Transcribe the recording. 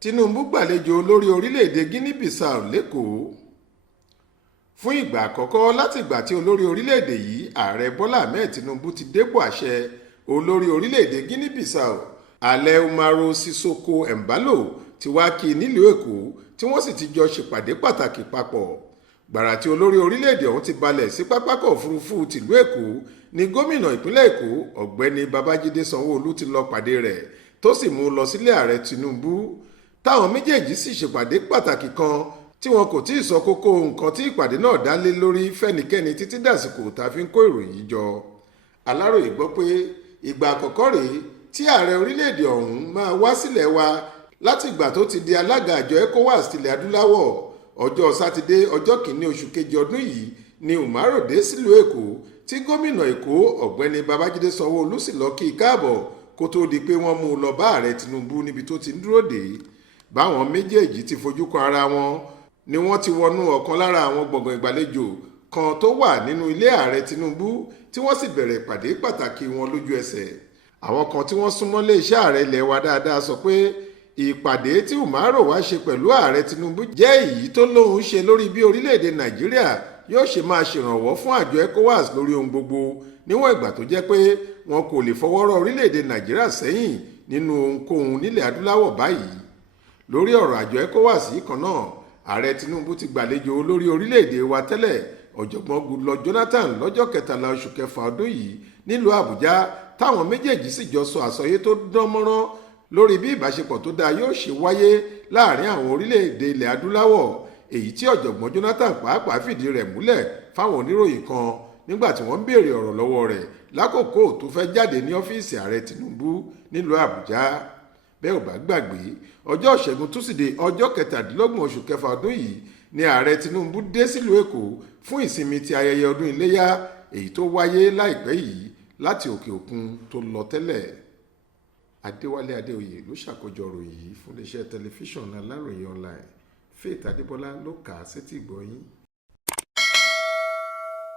Tinubu gbàlejò olórí orílẹ̀-èdè Guinea-Bissau lẹ́kọ̀ọ́. Fún ìgbà àkọ́kọ́ láti ìgbà tí olórí orílẹ̀-èdè yìí ààrẹ Bọ́lá Ahmed Tinubu ti dépò àṣẹ olórí orílẹ̀-èdè Guinea-Bissau, Ààrẹ Umaro Sissoco Embalo ti wá kí nílùú Èkó tí wọ́n sì ti jọ ṣèpàdé pàtàkì papọ̀. Gbàrà tí olórí orílẹ̀-èdè ọ̀hún ti balẹ̀ sí pápákọ̀ òfurufú tìlú Èkó ni gómìnà ìpínlẹ̀ Èkó ọ̀gbẹ́ni Babájídé Sanwó-Olú ti lọ pàdé rẹ̀ tó sì mú un lọ sílé ààrẹ Tinubu. Táwọn méjèèjì sì ṣèpàdé pàtàkì kan tí wọn kò tí ì sọ kókó nǹkan tí ìpàdé náà dá lé lórí fẹ́nikẹ́ni títí dàsìkò tá a fi ń kó ìròyìn yìí jọ. Aláròyé gbọ́ pé ìgbà àkọ́kọ́ rèé tí ààrẹ orílẹ̀-èdè ọ̀hún máa wá sílẹ̀ wa láti ìgbà tó ti di alága àjọ ECOWAS tilẹ̀ adúláwọ̀. Ọjọ́ sátidé ọjọ́ kìíní oṣù kejì ọdún yìí ni Umaro dé sílùú Èkó tí gómìnà Èkó ọ̀gbẹ́ni Babájídé Sanwó-Olú sì lọ kí i káàbọ̀ kó tó di pé wọ́n mú un lọ bá ààrẹ Tinubu níbi tó ti ń dúró dè. Báwọn méjèèjì ti fojú kan ara wọn ni wọ́n ti wọnú ọ̀kan lára àwọn gbọ̀ngàn ìgbàlejò kan tó wà nínú ilé ààrẹ Tinubu tí wọ́n sì bẹ̀rẹ̀ ìpàdé pàtàkì wọn lójú ẹsẹ̀. Àwọn kan tí wọ́n súnmọ́ lé iṣẹ́ ààrẹ ilẹ̀ wa dáadáa sọ pé ìpàdé tí Umaro wá ṣe pẹ̀lú ààrẹ Tinubu jẹ́ èyí tó lóun ṣe lórí bí orílẹ̀-èdè Nàìjíríà yóò ṣe máa ṣèrànwọ́ fún àjọ ECOWAS lórí ohun gbogbo níwọ̀n ìgbà tó jẹ́ pé wọn kò lè fọwọ́rọ́ orílẹ̀-èdè Nàìjíríà sẹ́yìn nínú ohunkóhun nílẹ̀ adúláwọ̀ báyìí. Lórí ọ̀rọ̀ àjọ ECOWAS yìí kan náà, ààrẹ Tinubu ti gbàlejò olórí orílẹ̀-èdè wa tẹ́lẹ̀ ọ̀jọ̀gbọ́n Goodluck Jonathan lọ́jọ́ 13 oṣù kẹfà ọdún yìí nílùú Àbújá, táwọn méjèèjì sì jọ sọ àsọyé tó dán mọ́rán lórí bí ìbáṣepọ̀ tó dáa yóò ṣe wáyé láàrin àwọn orílẹ̀-èdè ilẹ̀ adúláwọ̀, èyí tí ọ̀jọ̀gbọ́n Jonathan pàápàá fìdí rẹ̀ múlẹ̀ fáwọn oníròyìn kan nígbà tí wọ́n ń béèrè ọ̀rọ̀ lọ́wọ́ rẹ̀ lákòókò tó fẹ́ jáde ní ọ́fíìsì ààrẹ Tinubu nílùú Àbújá. Bẹ́ẹ̀ ò bá gbàgbé, ọjọ́ Ìṣẹ́gun Túsídéé ọjọ́ 27 oṣù kẹfà ọdún yìí ni ààrẹ Tinubu dé sílùú Èkó fún ìsinmi ti ayẹyẹ ọdún iléyá èyí tó wáyé láìpẹ́ yìí láti òkè òkun tó lọ tẹ́lẹ̀. Adéwálé Adéoyè ló ṣàkójọ ìròyìn yìí fún iléeṣẹ́ tẹlifíṣàn Aláròyé online. Faith Adébọ́lá ló kà á sétí ìgbọ́ yín.